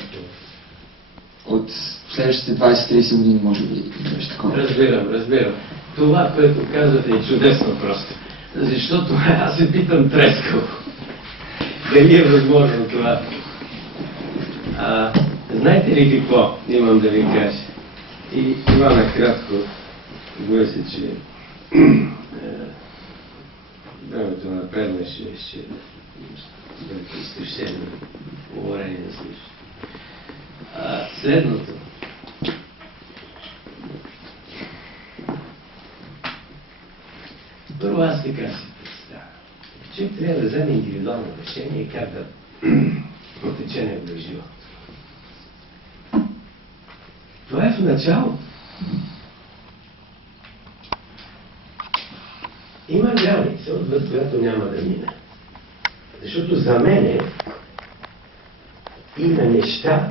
от следващите 20-30 години, може би, нещо такова? Разбирам. Това, което казвате, е чудесно просто. Защото аз се питам трескаво. Дали е възможно това? Знаете ли какво имам да ви кажа? И това накратко, боя се, че времето напредна, ще бъде изтощено говорение на слуша. Следното. Първо аз така си представя. Човек трябва да вземе индивидуално решение как да протече неговия живот. Това е в началото. Има граница, отвъд която няма да мине. Защото за мене има неща,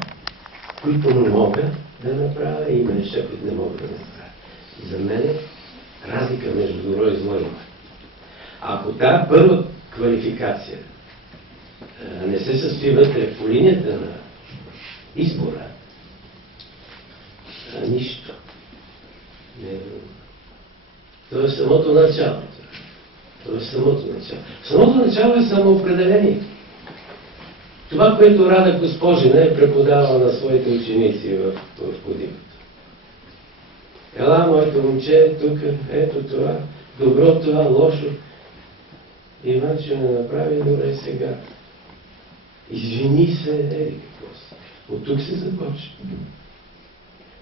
които не мога да направя, и има неща, които не мога да направя. За мен разлика между добро и зло има. Ако тази първа квалификация не се състои вътре по линията на избора, нищо. Това е самото начало. Самото начало е самоопределение. Това, което Рада Госпожина е преподавала на своите ученици в Подивото. Ела, моето момче, тук, ето това, добро това, лошо. Иван ще не направи добре сега. Извини се, какво си. От тук се започва.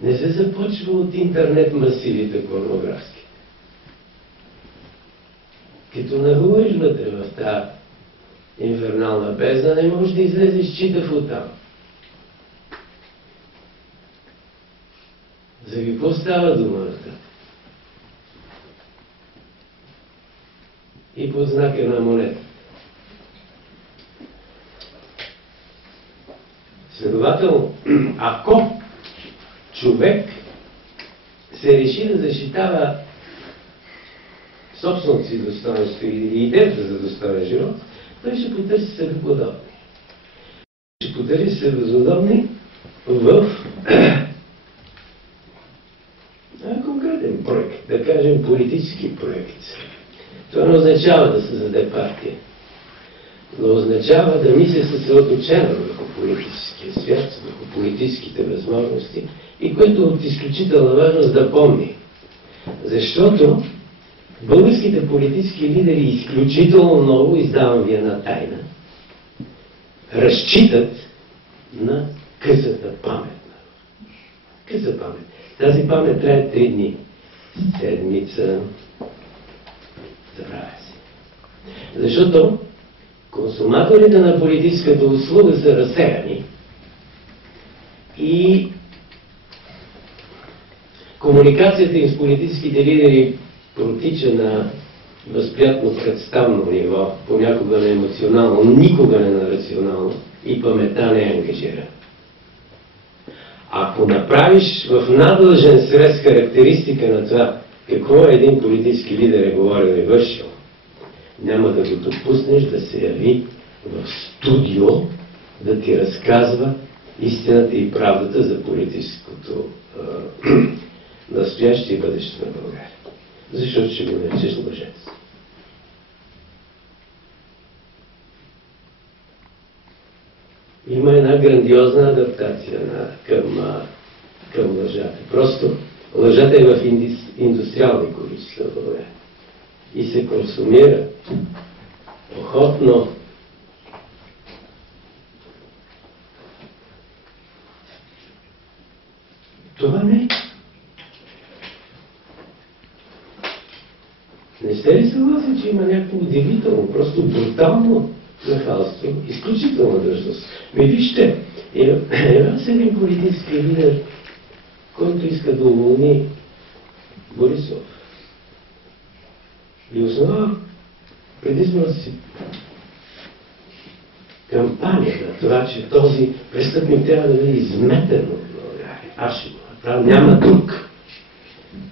Не се започва от интернет масивите порнографски. Като нахуваш вътре в тази инфернална бездна, не можеш да излезеш читав оттам. За какво става дума? И под знака на монета. Следователно, ако човек се реши да защитава собственото си достоинство и идеята за достоен живот, той ще потърси себеподобни. Ще потърси себеподобни в конкретен проект, да кажем политически проект. Това не означава да създаде партия, но означава да мисли съсредоточено върху политическия свят, върху политическите възможности и което от изключителна важност да помни. Защото българските политически лидери изключително много, издавам ви една тайна, разчитат на късата памет. Къса памет. Тази памет трябва 3 дни. Седмица. Забравя се. Защото консуматорите на политическата услуга са разсеяни и комуникацията им с политическите лидери протича на възприятно-представно ниво, понякога на емоционално, никога не на рационално и паметта не е ангажира. Ако направиш в надлъжен срез характеристика на това, какво един политически лидер е говорил и вършил, няма да го допуснеш да се яви в студио да ти разказва истината и правдата за политическото настояще и бъдеще на България. Защото ще го наречеш лъжец. Има една грандиозна адаптация към лъжата. Просто лъжата е в индустриални количества в България. И се консумира охотно. Това не сте ли съгласни, че има някакво удивително, просто брутално нахалство, изключителна държност? Вижте, аз един политически лидер, който иска да уволни Борисов. И основа предизборна си кампания на това, че този престъпник трябва да бъде изметен от България. Аз ще го направя, няма друг.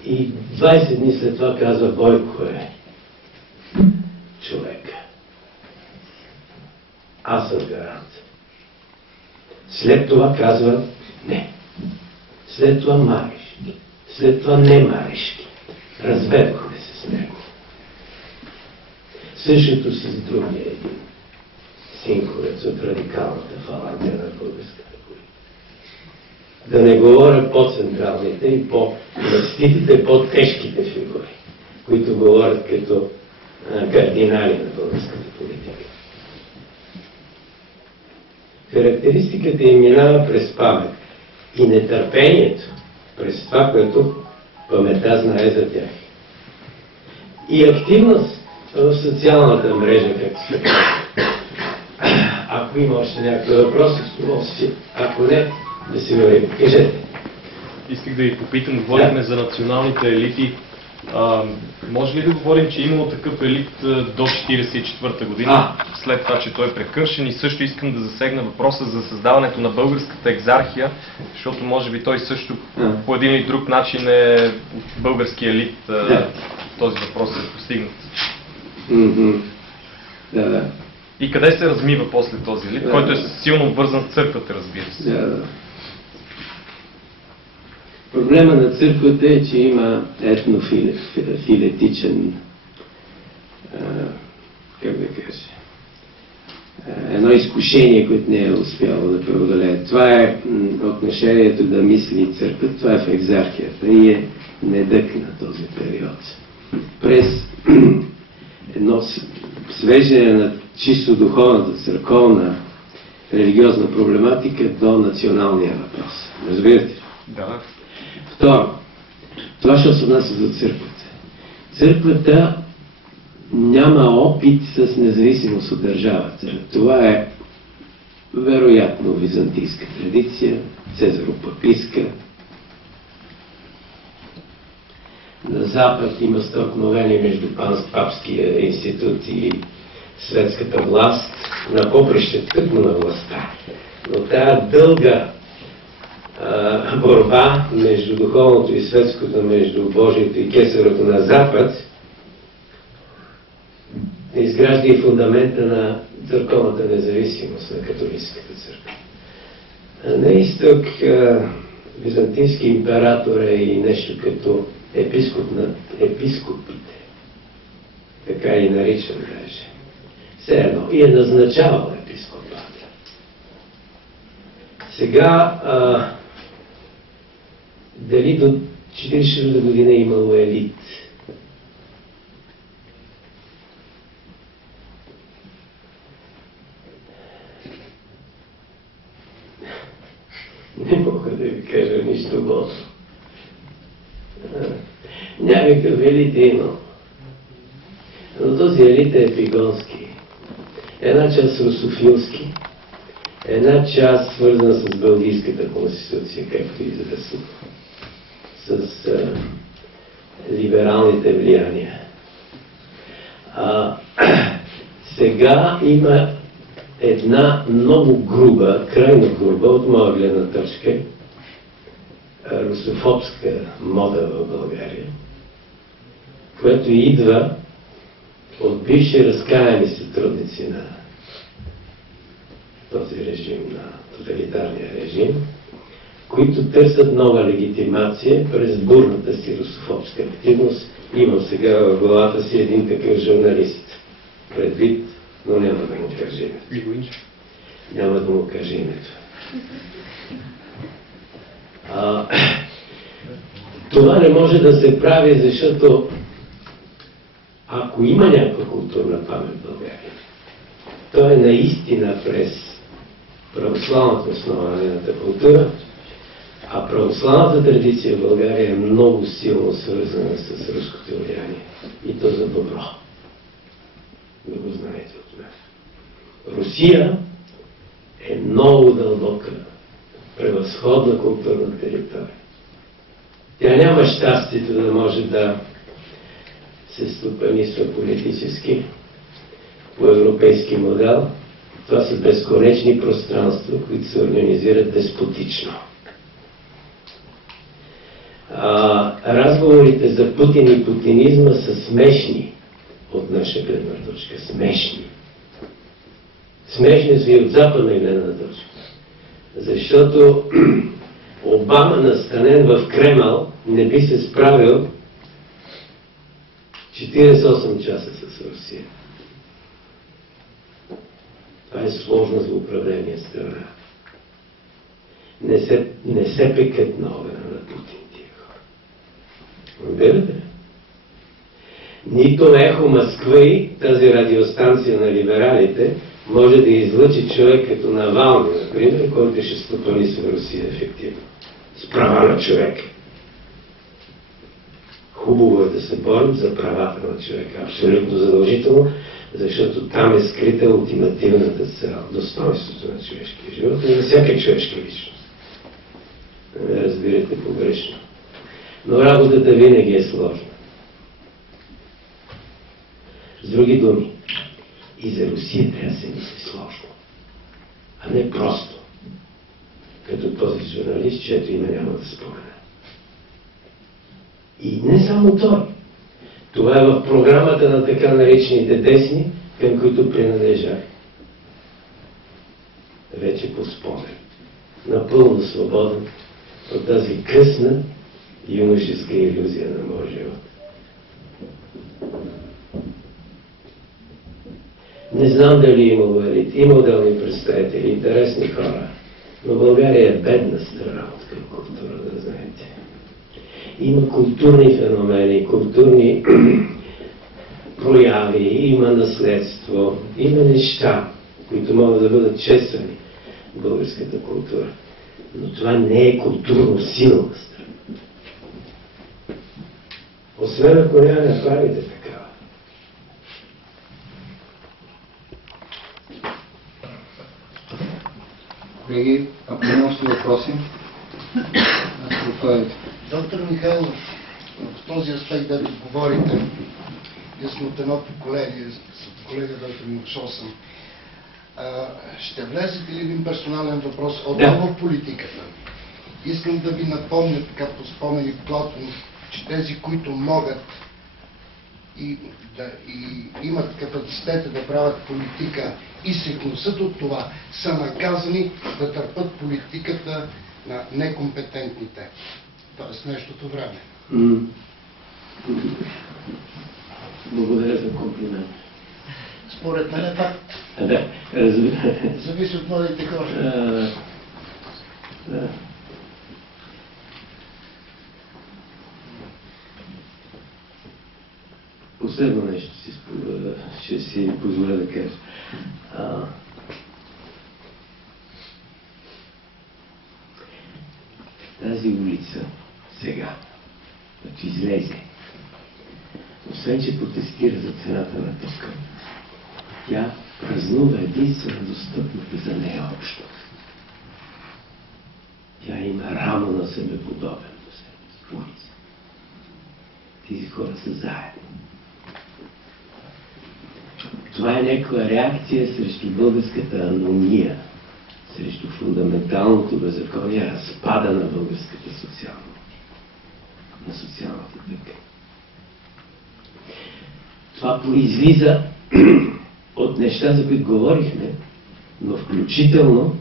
И 20 дни след това казва: Бойко е човек. Аз съм гарант. След това казва: не. След това Марешки. След това не Марешки. Разведохме се с него. Същото с другия един синховец от радикалната фаланга на българската политика. Да не говоря по-централните и по-маститите, по-тежките фигури, които говорят като кардинали на българската политика. Характеристиката им минава през памет и нетърпението през това, което паметта знае за тях. И активност в социалната мрежа, както се казва. Ако има още някакви въпроси, ако не, да си говорим. Кажете. Исках да ви попитам, говорихме за националните елити. Може ли да говорим, че е имало такъв елит до 1944 година, след това, че той е прекършен? И също искам да засегна въпроса за създаването на българската екзархия, защото може би той също по един или друг начин е български елит. Този въпрос е постигнат. Да. И къде се размива после този елит, който е силно обвързан с църквата, разбира се? Да. Проблема на църквата е, че има етнофилетичен, как да кажа, едно изкушение, което не е успяло да преодолее. Това е отношението да мисли църквата, това е в екзархията и е недък на този период. През едно свеждане на чисто духовната, църковна, религиозна проблематика до националния въпрос. Разбирате ли? Да. Второ, това ще се отнася до църквата. Църквата няма опит с независимост от държавата. Това е вероятно византийска традиция, цезаропапистка. На Запад има стълкновение между папския институт и светската власт, на поприще тъкмо на властта. Но тая дълга борба между духовното и светското, между Божието и кесарото на Запад, изгражда и фундамента на църковната независимост на католическата църква. На изток византийски император е и нещо като епископ над епископите. Така и наричам даже. Все едно. И е назначавал епископата. Сега дали до 40 година е имало елит? Не мога да ви кажа нищо лошо. Някакъв елит е имал. Но този елит е епигонски. Една част русофилски, една част свързана с Белгийската конституция, както известно. С либералните влияния. Сега има една много груба, крайно груба, от моя гледна точка, русофобска мода в България, която идва от бивши разкаяни сътрудници на този режим, на тоталитарния режим, които търсят нова легитимация през бурната си русофобска активност. Имам сега в главата си един такъв журналист. Предвид, но няма да му кажа името. Няма да му кажа името. Това не може да се прави, защото ако има някаква културна памет в България, то е наистина през православната основа на нейната култура, а православната традиция в България е много силно свързана с руското влияние. И то за добро. Да го знаете от мен. Русия е много дълбока, превъзходна културна територия. Тя няма щастието да може да се стопанисва политически по европейски модел. Това са безконечни пространства, които се организират деспотично. Разговорите за Путин и путинизма са смешни от наша гледна точка. Смешни. Смешни са и от западна гледна точка. Защото Обама, настанен в Кремъл, не би се справил 48 часа с Русия. Това е сложно за управление страна. Не се пекат на огъня на Путин тия хора. Разбирате? Нито Ехо Москва и тази радиостанция на либералите може да излъчи човек като Навални, например, който ще стопанисва Русия ефективно. С права на човека. Хубаво е да се борим за правата на човека. Абсолютно задължително, защото там е скрита ултимативната цел. Достойнството на човешкия живот и на всяка човешка личност. Не ме разбирате погрешно. Но работата винаги е сложна. С други думи, и за Русия трябва да се мисли сложно, а не просто, като този журналист, чието име няма да спомена. И не само той. Това е в програмата на така наречените десни, към които принадлежах. Вече по спомен. Напълно свободен от тази късна юношеска илюзия на моя живот. Не знам дали имало елит, има отделни представители, интересни хора, но България е бедна страна от към култура, да знаете. Има културни феномени, културни прояви, има наследство, има неща, които могат да бъдат чествани в българската култура. Но това не е културно силна страна. Освен ако няма направите такава. Колеги, ако няма още въпроси, Доктор Михайлов, в този аспект да говорите, ние сме от едно поколение, с колега доктор Мукшо съм. Ще влезете ли един персонален въпрос отново в политиката? Искам да ви напомня, така по спомени Платон, че тези, които могат и имат капацитета да правят политика и се гнусат от това, са наказани да търпят политиката на некомпетентните. Тоест нещото време. Благодаря за комплимент. Според мен е факт. Да, зависи от младите хора. Да. Последно нещо ще си позволя да кажа. Тази улица сега, като излезе, освен че протестира за цената на тока, тя празнува единствено достъпната за нея общност. Тя има рамо на себеподобен до себе улица. Тези хора са заедно. Това е някаква реакция срещу българската анония, срещу фундаменталното беззаконие, разпада на българската социалната тъкан. Това произлиза от неща, за които говорихме, но включително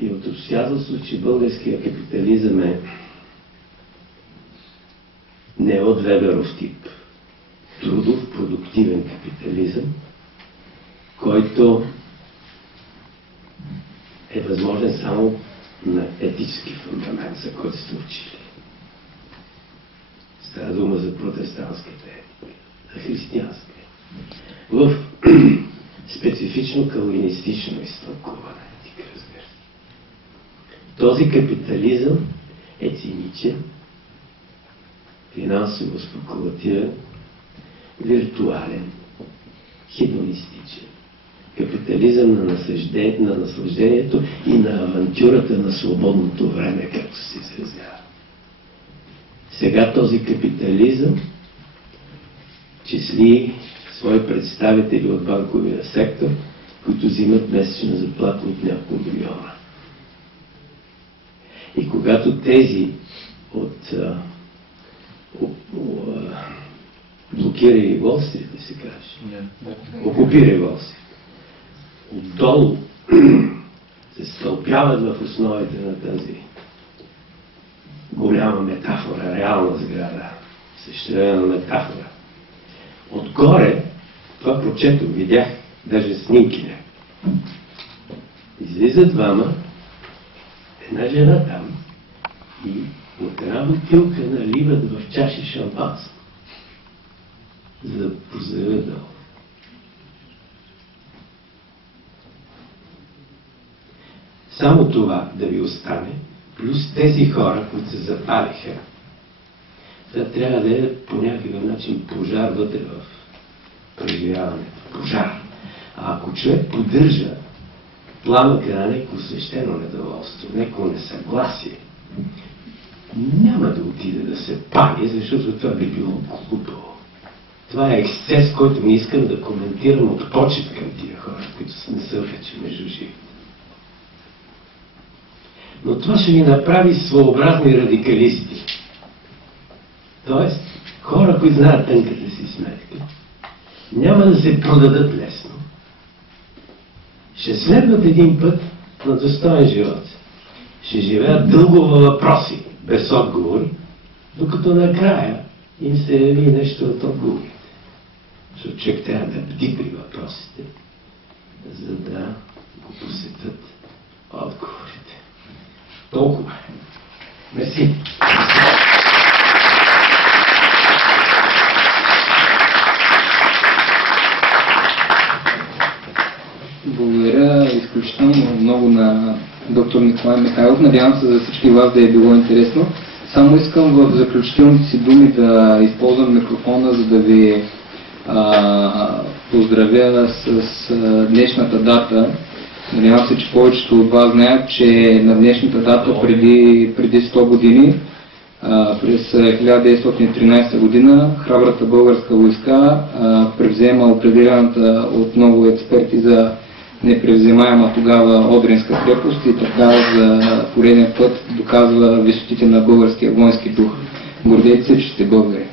и от обстоятелството, че българския капитализъм е не от Веберов тип, трудов, продуктивен капитализъм, който е възможен само на етически фундамент, за който сте учили. Става дума за протестантската етика, за християнска етика. В специфично калвинистично изтълкуване етика, разбира се. Този капитализъм е циничен, финансово-спекулативен, виртуален, хедонистичен. Капитализъм на наслаждението и на авантюрата на свободното време, както се изразява. Сега този капитализъм числи свои представители от банковия сектор, които взимат месечна заплата от няколко милиона. И когато тези от блокирали Уолл Стрит, да се каже, окупирали Уолл Стрит, отдолу се стълпяват в основите на тази голяма метафора, реална сграда, съществена метафора. Отгоре, това прочетох, видях, даже снимки не. Излизат двама, една жена там и от една бутилка наливат в чаши шампанско, за да позовят долу. Само това да ви остане, плюс тези хора, които се запалиха, това трябва да е по някакъв начин пожар вътре в преживяването. Пожар. А ако човек поддържа пламъка на някакво свещено недоволство, някакво несъгласие, няма да отиде да се пали, защото това би било глупаво. Това е ексцес, който не искам да коментирам от почет към тия хора, които не са вече между живите. Но това ще ви направи своеобразни радикалисти. Тоест, хора, които знаят тънката си сметка, няма да се продадат лесно. Ще следват един път на достоен живот. Ще живеят дълго във въпроси, без отговори, докато накрая им се яви нещо от отговорите. Защото човек трябва да бди при въпросите, за да го посетят отговорите. Толкова. Мерси. Благодаря изключително много на доктор Николай Михайлов. Надявам се за всички вас да е било интересно. Само искам в заключителните си думи да използвам микрофона, за да ви поздравя с днешната дата. Надявам се, че повечето от вас знаят, че на днешната дата преди 100 години, през 1913 година, храбрата българска войска превзема определената от много експерти за непревземаема тогава Одринска крепост и така за пореден път доказва висотите на българския воински дух. Гордейте се, че сте българи!